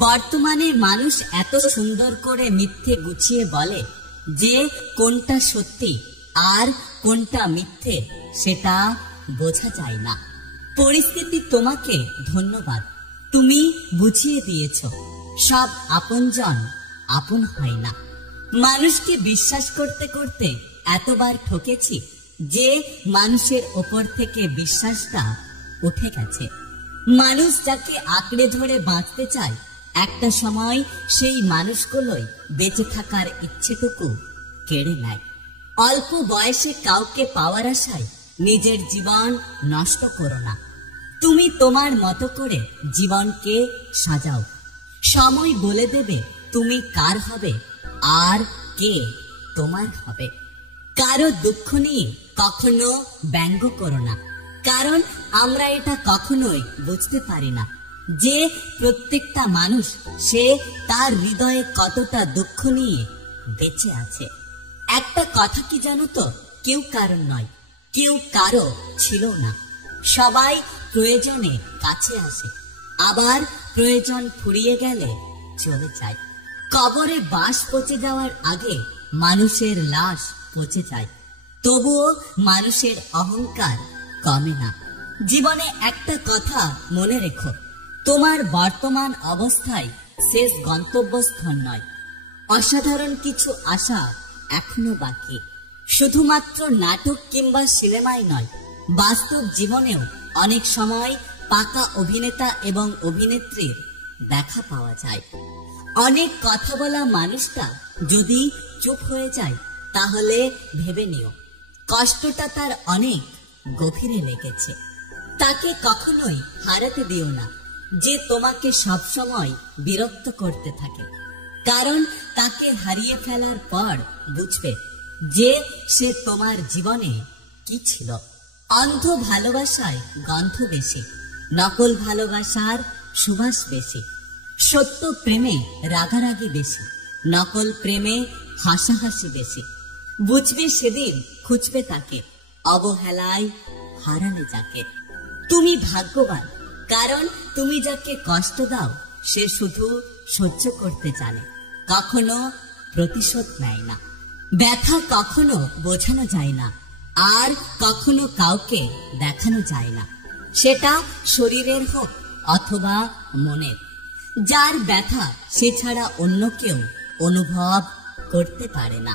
বর্তমানে মানুষ এত সুন্দর করে মিথ্যে গুছিয়ে বলে যে কোনটা সত্যি আর কোনটা মিথ্যে সেটা বোঝা যায় না। পরিস্থিতি তোমাকে ধন্যবাদ, তুমি বুঝিয়ে দিয়েছ সব আপনজন আপন হয় না। মানুষকে বিশ্বাস করতে করতে এতবার ঠকেছি যে মানুষের ওপর থেকে বিশ্বাসটা উঠে গেছে। মানুষ যাকে আঁকড়ে ধরে বাঁচতে চায় একটা সময় সেই মানুষগুলোই বেঁচে থাকার ইচ্ছেটুকু কেড়ে নেয়। অল্প বয়সে কাউকে পাওয়ার আশায় নিজের জীবন নষ্ট করো না। তুমি তোমার মতো করে জীবনকে সাজাও। সময় বলে দেবে তুমি কার হবে আর কে তোমার হবে। কারো দুঃখ নিয়ে কখনো ব্যঙ্গ করো না, কারণ আমরা এটা কখনোই বুঝতে পারি না যে প্রত্যেকটা মানুষ সে তার হৃদয়ে কতটা দুঃখ নিয়ে বেঁচে আছে। একটা কথা কি জানো তো, কেউ কারণ নয়, কেউ কারো ছিল না। সবাই প্রয়োজনে কাছে আসে, আবার প্রয়োজন ফুরিয়ে গেলে চলে যায়। কবরে বাঁশ পচে যাওয়ার আগে মানুষের লাশ পচে যায়, তবুও মানুষের অহংকার কমে না। জীবনে একটা কথা মনে রেখো, তোমার বর্তমান অবস্থায় শেষ গন্তব্যস্থল নয়। অসাধারণ কিছু আশা এখনো বাকি। শুধুমাত্র নাটক কিংবা সিনেমায় নয়, বাস্তব জীবনেও অনেক সময় পাকা অভিনেতা এবং অভিনেত্রীর দেখা পাওয়া যায়। অনেক কথা বলা মানুষটা যদি চুপ হয়ে যায় তাহলে ভেবে নিও কষ্টটা তার অনেক গভীরে লেগেছে। তাকে কখনোই হারাতে দিও না যে তোমাকে সবসময় বিরক্ত করতে থাকে, কারণ তাকে হারিয়ে ফেলার পর বুঝবে যে সে তোমার জীবনে কি ছিল। অন্ধ ভালোবাসায় গন্ধ বেশি, নকল ভালোবাসার সুবাস বেশি। সত্য প্রেমে রাগারাগি বেশি, নকল প্রেমে হাসাহাসি বেশি। বুঝবে সেদিন খুঁজবে তাকে, অবহেলায় হারালে যাকে। তুমি ভাগ্যবান, কারণ তুমি যাকে কষ্ট দাও সে শুধু সহ্য করতে জানে, কখনো প্রতিশোধ নেয় না। ব্যথা কখনো বোঝানো যায় না, আর কখনো কাউকে দেখানো যায় না, সেটা শরীরের হোক অথবা মনের। যার ব্যথা সে ছাড়া অন্য কেউ অনুভব করতে পারে না।